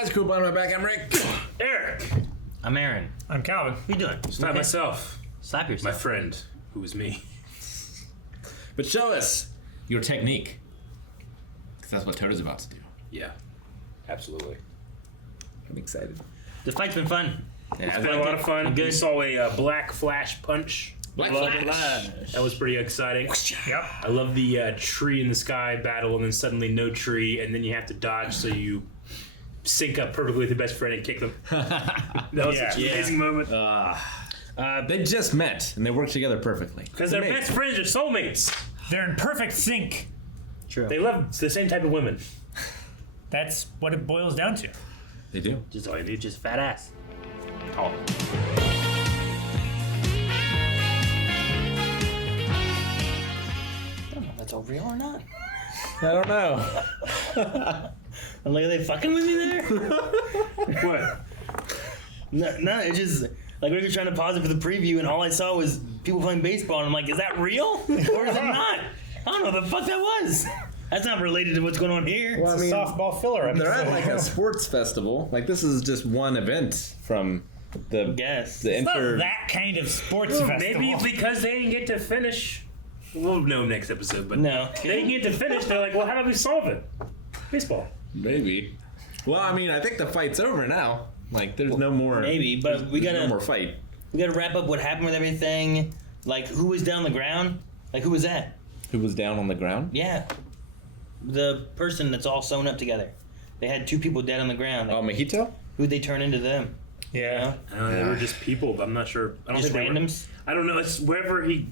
guys, cool on my back. I'm Rick. Eric. I'm Aaron. I'm Calvin. What are you doing? Slap myself. Slap yourself. My friend, who is me. But show us your technique. Because that's what Toto's about to do. Yeah, absolutely. I'm excited. The fight's been fun. Yeah, It's been a lot of fun. Good. We saw a black flash punch. Black Loved it. Flash. That was pretty exciting. Yep. I love the tree in the sky battle, and then suddenly no tree, and then you have to dodge, so you sync up perfectly with your best friend and kick them. That was such an amazing moment. They just met and they work together perfectly. Because they're best friends or soulmates. They're in perfect sync. True. They love the same type of women. That's what it boils down to. They do. Just all you need, just fat ass. Oh. I don't know if that's all real or not. I don't know. I'm like, are they fucking with me there? What? No, it's just like we were trying to pause it for the preview, and all I saw was people playing baseball, and I'm like, is that real or is it not? I don't know what the fuck that was. That's not related to what's going on here. Well, It's a softball filler episode. They're at like a sports festival. Like this is just one event from the Guess. the It's not inter. that kind of sports festival. Maybe because they didn't get to finish. We'll know next episode, but No. they didn't get to finish. They're like, well, how do we solve it? Baseball. Maybe. Well, I mean, I think the fight's over now. Like, there's no more. Maybe, but we there's gotta no more fight. we gotta wrap up what happened with everything. Like, who was down on the ground? Like, who was that? Who was down on the ground? Yeah, the person that's all sewn up together. They had two people dead on the ground. Like, Oh, Mahito? who'd they turn into them? Yeah. They were just people, but I'm not sure. I don't Just think they were- randoms? I don't know. It's wherever he.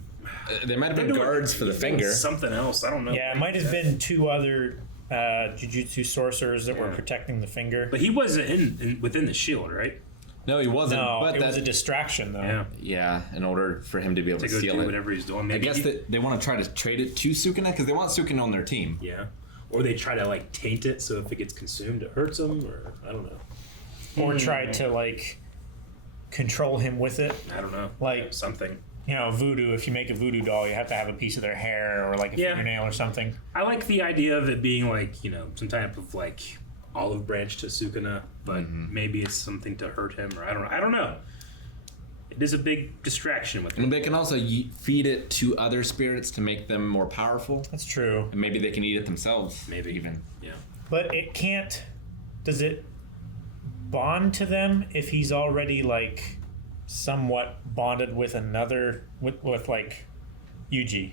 They might have been They're doing- guards for the he's doing finger. Something else. I don't know. Yeah, it might have been two other Jujutsu sorcerers that were protecting the finger. But he wasn't within the shield, right? No, he wasn't. No, but it was a distraction, though. Yeah. yeah, in order for him to be able To to go steal do it. whatever he's doing. I Maybe guess that they want to try to trade it to Sukuna because they want Sukuna on their team. Yeah. Or they try to like taint it, so if it gets consumed, it hurts him. Or I don't know. Or tried to, like, control him with it. I don't know. Like, Something. you know, voodoo. If you make a voodoo doll, you have to have a piece of their hair or, like, a fingernail or something. I like the idea of it being like some type of like olive branch to Sukuna, but maybe it's something to hurt him, or I don't know. I don't know. It is a big distraction with him. And they can also feed it to other spirits to make them more powerful. That's true. And maybe they can eat it themselves. Maybe even. Yeah. But it can't. Does it bond to them if he's already, like, somewhat bonded with another, with like, Yuji?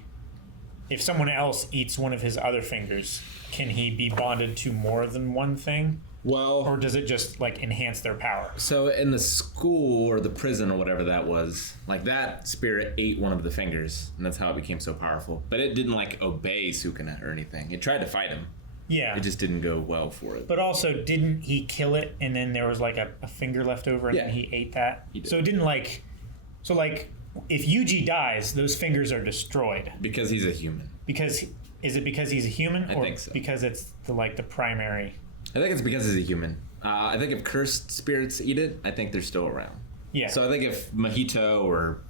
If someone else eats one of his other fingers, can he be bonded to more than one thing? Well, Or does it just, like, enhance their power? so in the school or the prison or whatever that was, like that spirit ate one of the fingers, and that's how it became so powerful. But it didn't like obey Sukuna or anything. It tried to fight him. Yeah. It just didn't go well for it. But also, didn't he kill it and then there was, like, a finger left over and Yeah. then he ate that? He did. So it didn't, like... So, like, if Yuji dies, those fingers are destroyed. Because he's a human. Because... Is it because he's a human? Or think so. because it's, the primary... I think it's because he's a human. I think if cursed spirits eat it, I think they're still around. Yeah. So I think if Mahito or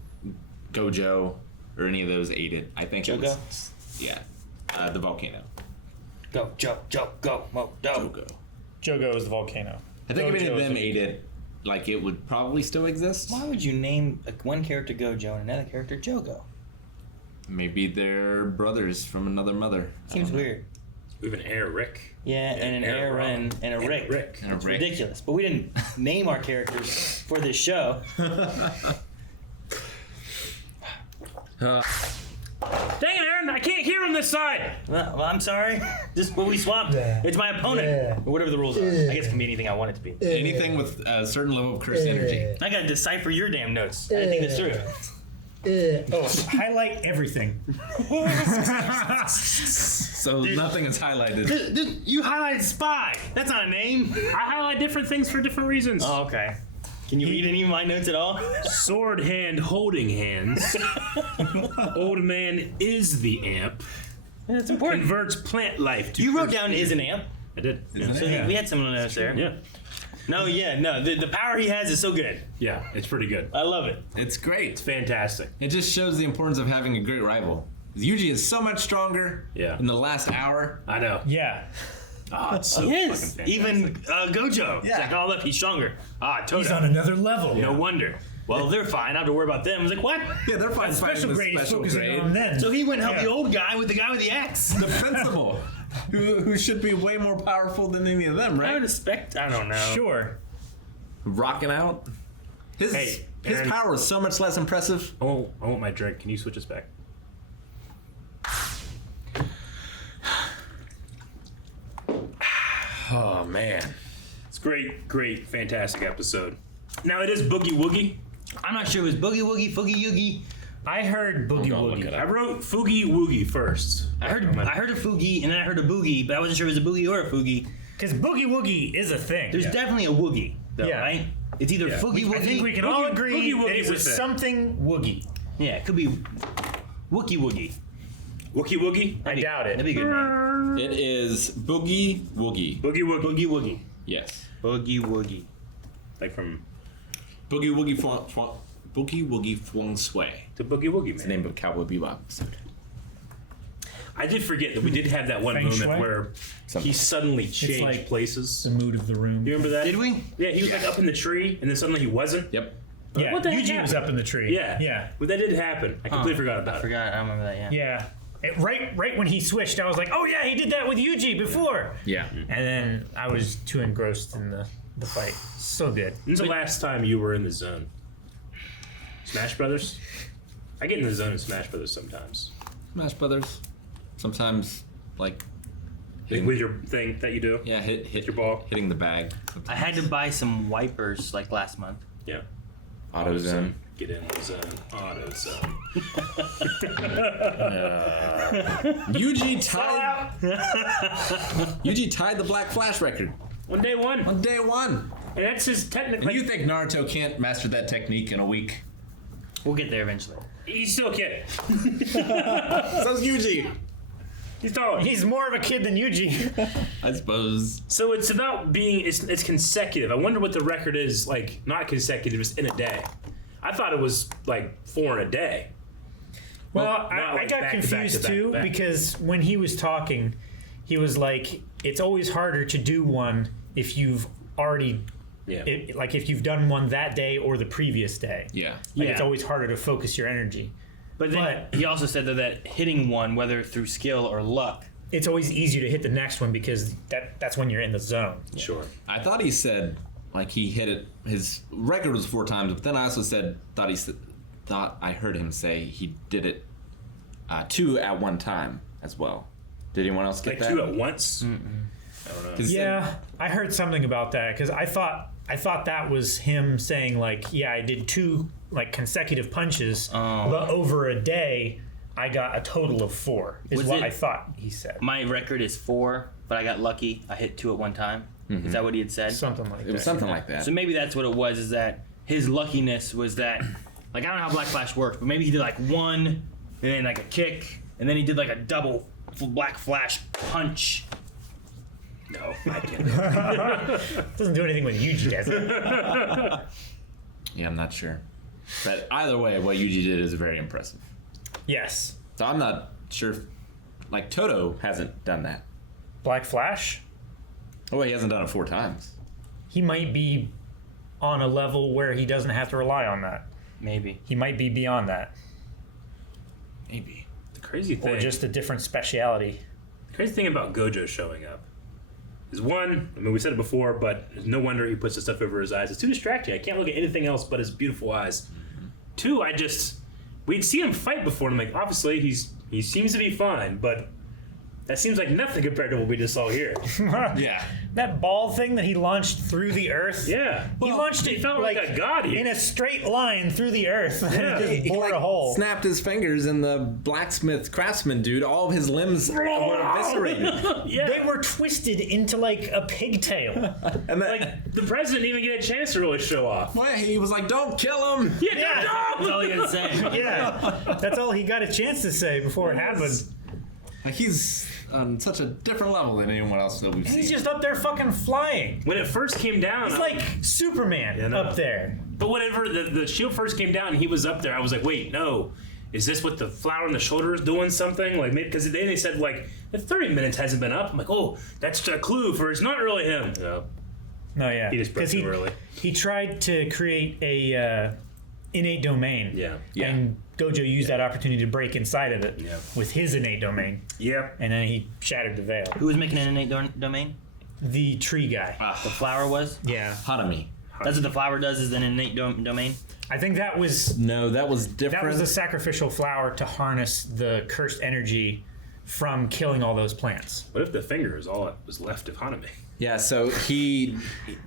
Gojo or any of those ate it, I think it was... Yeah. The volcano. Go, Joe, go, Mo, Jogo. Jogo is the volcano. I think if any of Gojo is them the- ate it, like it would probably still exist. Why would you name one character Gojo and another character Jogo? Maybe they're brothers from another mother. I Seems don't know. weird. We have an heir, Rick. Yeah, and an Aaron and a Rick. Rick. And a It's Rick. ridiculous. But we didn't name our characters for this show. Dang it, Aaron! I can't hear on this side. Well, I'm sorry. Just what we swapped. It's my opponent. Or whatever the rules are. I guess it can be anything I want it to be. Anything with a certain level of cursed energy. I gotta decipher your damn notes. I didn't think this through. Highlight everything. So nothing is highlighted. You highlighted spy. That's not a name. I highlight different things for different reasons. Oh, okay. Can you read any of my notes at all? Sword hand holding hands. Old man is the amp. That's important. Converts plant life to. You wrote down is an amp. I did. Yeah. So we had some notes there. Yeah. No, the power he has is so good. Yeah, it's pretty good. I love it. It's great. Fantastic. It just shows the importance of having a great rival. Yuji is so much stronger Yeah. in the last hour. I know. Yeah. Oh, it's so Yes. fucking fantastic. Even Gojo. It's Yeah. like, oh look, he's stronger. Ah, Toto. He's on another level. No wonder. Well, they're fine. I don't have to worry about them. I was like, what? Yeah, they're fine fighting Special the grade is special focusing grade. on them. So he went and helped Yeah. the old guy with the guy with the axe. The principal, who should be way more powerful than any of them, I right? would expect. I don't know. Sure. Rocking out. His Hey, his Aaron. power is so much less impressive. I want my drink. Can you switch us back? Oh man, it's great, fantastic episode. Now it is Boogie Woogie. I'm not sure if it was Boogie Woogie, Foogie Yoogie. I heard Boogie Hold on, look Woogie. it I wrote Foogie Woogie first. I heard a Foogie and then I heard a Boogie, but I wasn't sure if it was a Boogie or a Foogie. Because Boogie Woogie is a thing. There's definitely a Woogie, though, Yeah. right? It's either Yeah. Foogie Woogie. I think we can all Boogie- agree Boogie that Woogie's it was a thing. something Woogie. Yeah, it could be Wookie Woogie. Woogie Woogie. I doubt it. That'd be a good name. It is Boogie Woogie. Boogie Woogie. Boogie Woogie. Yes. Boogie Woogie. Like from Boogie Woogie Boogie Woogie Fwang Sui. the Boogie Woogie, It's the man. name of Cowboy Bebop episode. I did forget that we did have that one Feng moment Shui? where he suddenly changed like- places. The mood of the room. You remember that? Did we? Yeah, he was like up in the tree, and then suddenly he wasn't. Yep. Yeah, What the heck Yuji was happened? up in the tree. Yeah. Yeah. But that did happen. I completely forgot about I it. forgot. I don't remember that, yeah. Yeah. Right when he switched, I was like, oh yeah, he did that with Yuji before. Yeah. And then I was too engrossed in the fight. So good. When's the last time you were in the zone? Smash Brothers? I get in the zone in Smash Brothers sometimes. Smash Brothers. Sometimes, like, Like with your thing that you do? yeah, hit your ball. hitting the bag. I had to buy some wipers like last month. Yeah. AutoZone. Get in the zone. Auto zone. Yuji tied the Black Flash record On day one. on day one. And that's his And technically. you think Naruto can't master that technique in a week? We'll get there eventually. He's still a kid. So's Yuji. He's taller. He's more of a kid than Yuji. I suppose. So it's about being, it's consecutive. I wonder what the record is, like, not consecutive, it's in a day. I thought it was like 4 in a day. Well, not I like got back to back confused to back to too back. because when he was talking, he was like, it's always harder to do one if you've already, Yeah. like if you've done one that day or the previous day. Yeah. Like it's Yeah. always harder to focus your energy. But then he also said that hitting one, whether through skill or luck, It's always easier to hit the next one because that's when you're in the zone. Sure. I thought he said like he hit it. His record was 4 times, but then I also thought I heard him say he did it 2 at one time as well. Did anyone else get Like that? 2 at once? I don't know. 'Cause he said- Yeah, I heard something about that because I thought that was him saying like, yeah, I did 2 like consecutive punches, but over a day I got a total of 4. Is Was what it- I thought he said. my record is 4, but I got lucky. I hit 2 at one time. Is that what he had said? Something like It was that. something like that. So maybe that's what it was, is that his luckiness was that, like, I don't know how Black Flash works, but maybe he did like 1, and then like a kick, and then he did like a double Black Flash punch. No, I can't. Doesn't do anything with Yuji, does it? Yeah, I'm not sure. But either way, what Yuji did is very impressive. Yes. So I'm not sure. Like Toto hasn't done that. Black Flash, Oh, he hasn't done it 4 times. he might be on a level where he doesn't have to rely on that. Maybe. He might be beyond that, Maybe. The crazy thing. or just a different speciality. The crazy thing about Gojo showing up is, one, I mean, we said it before, but no wonder he puts the stuff over his eyes. It's too distracting. I can't look at anything else but his beautiful eyes. 2, we'd seen him fight before, and I'm like, obviously, he seems to be fine, but that seems like nothing compared to what we just saw here. Yeah. That ball thing that he launched through the earth. Yeah. He launched he it felt like a god here. in a straight line through the earth. Yeah. And it just He bored a hole. snapped his fingers, and the blacksmith craftsman dude, all of his limbs were eviscerated. Yeah. They were twisted into like a pigtail. And then, Like, the president didn't even get a chance to really show off. well, he was like, "Don't kill him." Yeah, Yeah. That's all he had to say. Yeah, that's all he got a chance to say before it happened. Like he's on such a different level than anyone else that we've seen. He's just up there fucking flying. When it first came down, It's like Superman Yeah, I know. up there. but whenever the shield first came down and he was up there, I was like, wait, no. is this what the flower on the shoulder is doing something? Like, maybe because they said like the 30 minutes hasn't been up. I'm like, oh, that's a clue for it's not really him. No, No, yeah. he just broke too early. He tried to create a innate domain. Yeah. And Gojo used that opportunity to break inside of it with his innate domain. Yeah. And then he shattered the veil. Who was making an innate domain? The tree guy. The flower was? Yeah. Hanami. That's what the flower does, is an innate domain? I think that was No, that was different. the sacrificial flower to harness the cursed energy from killing all those plants. What if the finger is all that was left of Hanami? Yeah, so he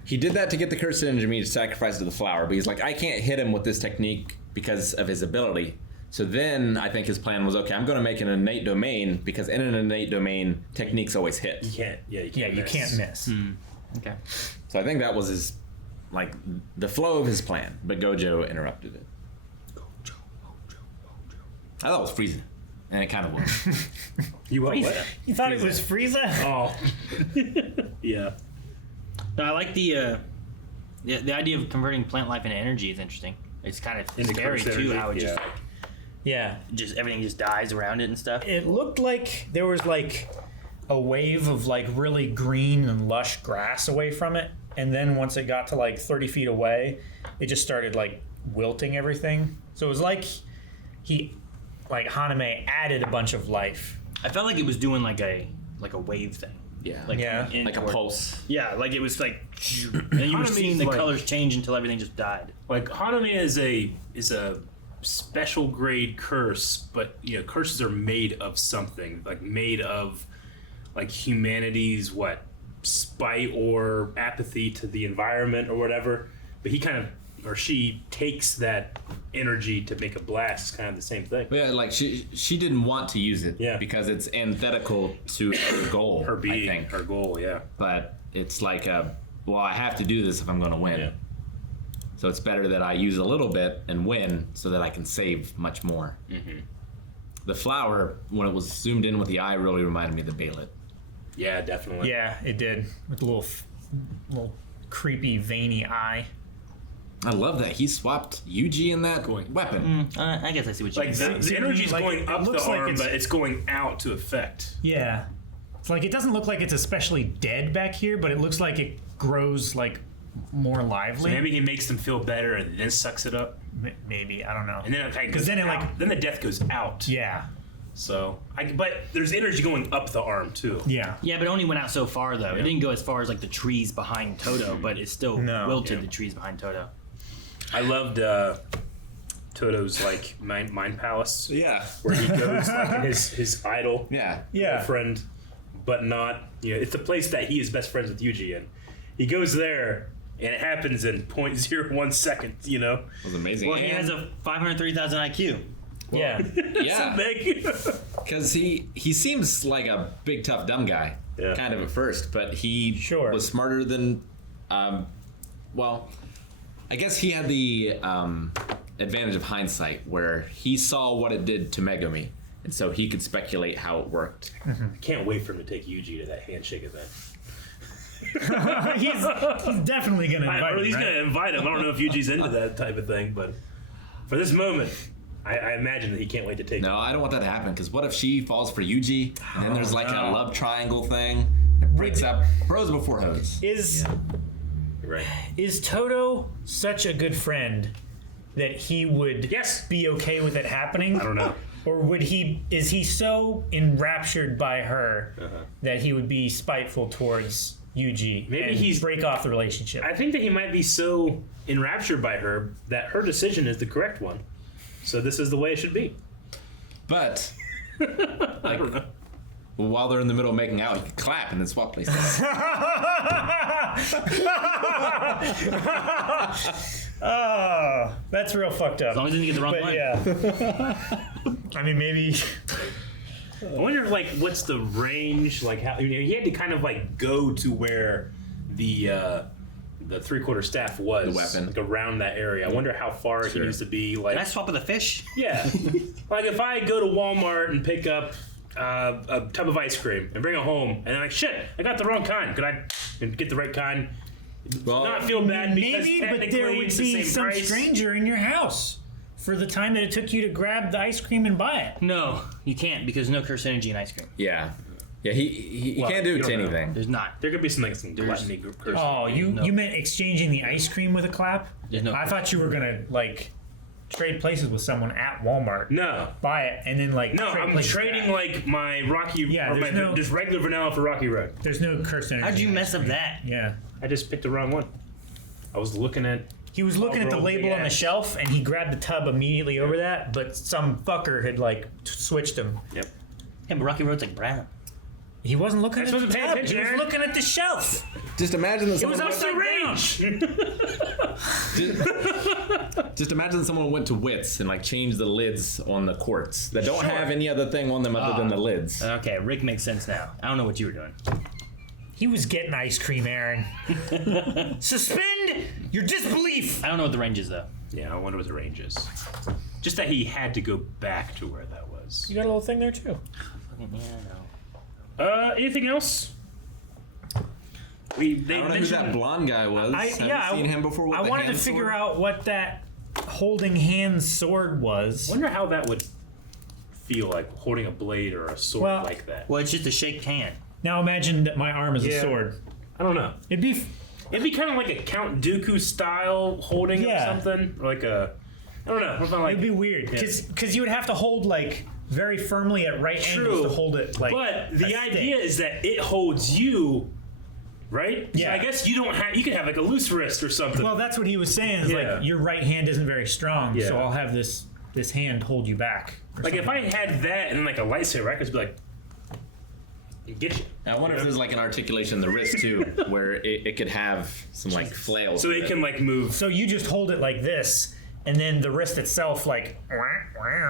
did that to get the cursed energy to sacrifice to the flower, but he's like, I can't hit him with this technique because of his ability. So then I think his plan was, okay, I'm going to make an innate domain because in an innate domain, techniques always hit. You can't. Yeah, You can't miss. Okay. So I think that was his, like, the flow of his plan, but Gojo interrupted it. I thought it was Frieza, and it kind of was. You what? What? You thought it was Frieza? Oh. Yeah. No, I like the idea of converting plant life into energy is interesting. It's kind of Into scary cursed too, energy, how it just yeah. like Yeah. just everything just dies around it and stuff. It looked like there was like a wave of like really green and lush grass away from it, and then once it got to like 30 feet away, it just started like wilting everything. So it was like Haname added a bunch of life. I felt like it was doing like a wave thing. Yeah. Like Yeah. Like a pulse. Yeah, like it was like, and you were Haname's seeing the like- colors change until everything just died. Like Hanami is a special grade curse, but curses are made of something, like made of like humanity's spite or apathy to the environment or whatever. But he kind of, or she takes that energy to make a blast. It's kind of the same thing. Yeah, like she didn't want to use it because it's antithetical to her goal, Her being, I think. her goal, yeah. But it's like I have to do this if I'm going to win. Yeah. So it's better that I use a little bit and win so that I can save much more. Mm-hmm. The flower, when it was zoomed in with the eye, really reminded me of the Bailet. Yeah, definitely. Yeah, it did. With a little creepy, veiny eye. I love that he swapped Yuji in that weapon. I guess I see what you Like mean. the energy's like, going it up the looks like arm, it's- but it's going out to effect. Yeah. It's like it doesn't look like it's especially dead back here, but it looks like it grows like more lively. So maybe he makes them feel better and then sucks it up, Maybe, I don't know. and then it Because then it like then the death goes out. yeah. So, but there's energy going up the arm too. Yeah. Yeah, but it only went out so far though. It didn't go as far as like the trees behind Toto, but it still wilted the trees behind Toto. I loved Toto's like mind palace. Yeah. Where he goes like in his idol Yeah. friend, but not. It's the place that he is best friends with Yuji in. He goes there, and it happens in 0.01 seconds. It was amazing. Well, he has a 503,000 IQ. Yeah. Yeah. Big. Because he seems like a big, tough, dumb guy, kind of at first, but he was smarter than, I guess he had the advantage of hindsight, where he saw what it did to Megumi, and so he could speculate how it worked. I can't wait for him to take Yuji to that handshake event. he's definitely gonna invite him. He's Right? gonna invite him. I don't know if Yuji's into that type of thing, but for this moment, I imagine that he can't wait to take. No, I don't want that to happen, because what if she falls for Yuji, and then there's like a love triangle thing, it breaks up. Bros before hoes. Right. Is Toto such a good friend that he would be okay with it happening? I don't know. Or is he so enraptured by her that he would be spiteful towards Yuji and break off the relationship? I think that he might be so enraptured by her that her decision is the correct one. So this is the way it should be. But I don't know. While they're in the middle of making out, you can clap and then swap places. Oh, that's real fucked up. As long as he didn't get the wrong one. Yeah. I mean, maybe. I wonder, what's the range? Like, how he had to kind of go to where the 3/4 staff was, The weapon. like around that area. I wonder how far he needs to be. Like, Can I swap with a fish? yeah, like if I go to Walmart and pick up a tub of ice cream and bring it home, and I'm like, shit, I got the wrong kind. Could I get the right kind? Well, Not feel bad because Maybe, but technically there would it's the be same some price. stranger in your house. for the time that it took you to grab the ice cream and buy it. No, you can't because no curse energy in ice cream. Yeah. Yeah, he Well, can't do you it to don't know. anything. There's not. There could be some gluttony curse. Oh, you meant exchanging the ice cream with a clap? There's no. I thought you were gonna like trade places with someone at Walmart, No. buy it, and then like No, trade I'm places trading back. like my Rocky Yeah, or my there's no- just regular vanilla for Rocky Road. There's no cursed energy. How'd you in mess ice up cream. that? Yeah. I just picked the wrong one. I was looking at He was looking at the rolled label the on the ass. shelf, and he grabbed the tub immediately over that, but some fucker had like switched him. Yep. Yeah, but Rocky Road's like brown. He wasn't looking at the wasn't paying tub. attention, He was Aaron. looking at the shelf. Just imagine that It was someone upside range. just imagine someone went to Wits and like changed the lids on the quarts that don't have any other thing on them other than the lids. Okay, Rick makes sense now. I don't know what you were doing. He was getting ice cream, Aaron. Suspend your disbelief. I don't know what the range is though. Yeah, I wonder what the range is. Just that he had to go back to where that was. You got a little thing there too. Yeah, I know. Anything else? They I don't know who mentioned that blonde guy was. Have you seen him before with I the wanted to hand figure sword? out what that holding hand sword was. wonder how that would feel like holding a blade or a sword Well- like that. Well, it's just a shaked hand. Now imagine that my arm is a Yeah. sword. I don't know. It'd be It'd be kind of like a Count Dooku style holding Yeah. or something. Like a, I don't know. What if I like? it'd be weird because you would have to hold like very firmly at right True. angles to hold it like. But a the stick. idea is that it holds you, right? So Yeah. I guess you don't have. You could have like a loose wrist or something. Well, that's what he was saying. Is Yeah. like your right hand isn't very strong, so Yeah. I'll have this hand hold you back. or like if I something. had that and then like a lightsaber, I could just be like, get you. I wonder if there's like an articulation in the wrist too, where it could have some like flails. So to it can like move. So you just hold it like this, and then the wrist itself like.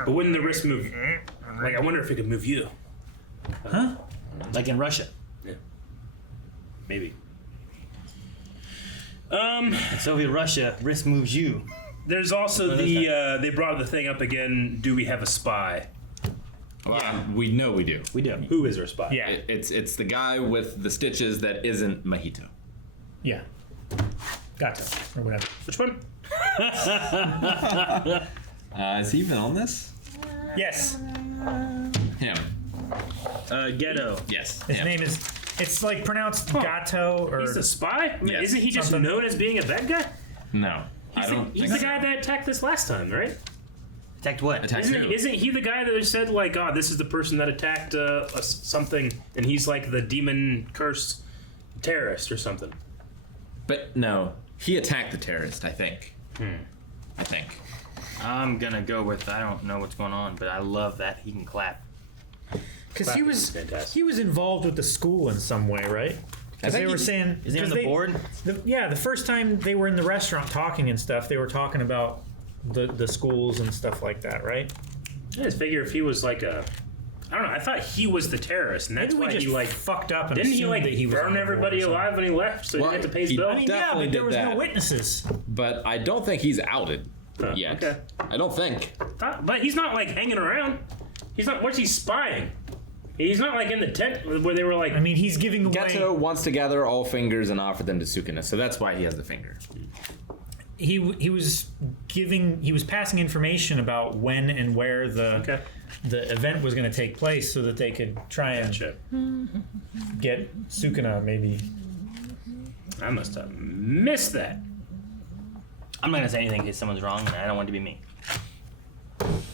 But wouldn't the wrist move? Like I wonder if it could move you. Huh? Like in Russia. Maybe. In Soviet Russia, wrist moves you. There's also the they brought the thing up again. Do we have a spy? Well, we know we do. We do. Who is our spy? Yeah. It's the guy with the stitches that isn't Mojito. Yeah. Gotcha. Or whatever. Which one? Is he even on this? Yes. Him. Ghetto. Yes. His him. name is. It's like pronounced Gato or. He's the spy? I mean, Yes. isn't he just Something. known as being a bad guy? No. I don't He's think the so. guy that attacked this last time, right? Attacked what? Attacked who? Isn't he the guy that said like, "Oh, this is the person that attacked something," and he's like the demon cursed terrorist or something? But no, he attacked the terrorist. I think. I think. I'm gonna go with I don't know what's going on, but I love that he can clap. Because he Clapping was is fantastic. he was involved with the school in some way, right? Because think they were he- saying Is he on 'cause the they- board? the first time they were in the restaurant talking and stuff, they were talking about the schools and stuff like that, right? I just figure if he was like a, I don't know. I thought he was the terrorist, and that's Maybe we why just he like fucked up and didn't he assumed like that he was on burn the board everybody or something. alive when he left, so he Well, didn't have to pay his he- bill? I mean, yeah, Definitely but there did was no that. witnesses. But I don't think he's outed Huh, yet. okay. I don't think. But he's not like hanging around. He's not. What's he spying? He's not like in the tent where they were like. I mean, he's giving away. Geto wants to gather all fingers and offer them to Sukuna, so that's why he has the finger. He was passing information about when and where Okay. the event was going to take place, so that they could try and Gotcha. get Sukuna maybe. I must have missed that. I'm not gonna say anything in case someone's wrong, and I don't want it to be me.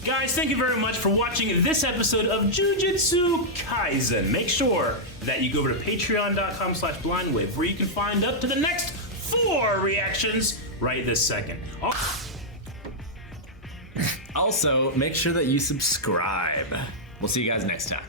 Guys, thank you very much for watching this episode of Jujutsu Kaisen. Make sure that you go over to patreon.com/blindwave where you can find up to the next 4 reactions right this second. Also, make sure that you subscribe. We'll see you guys next time.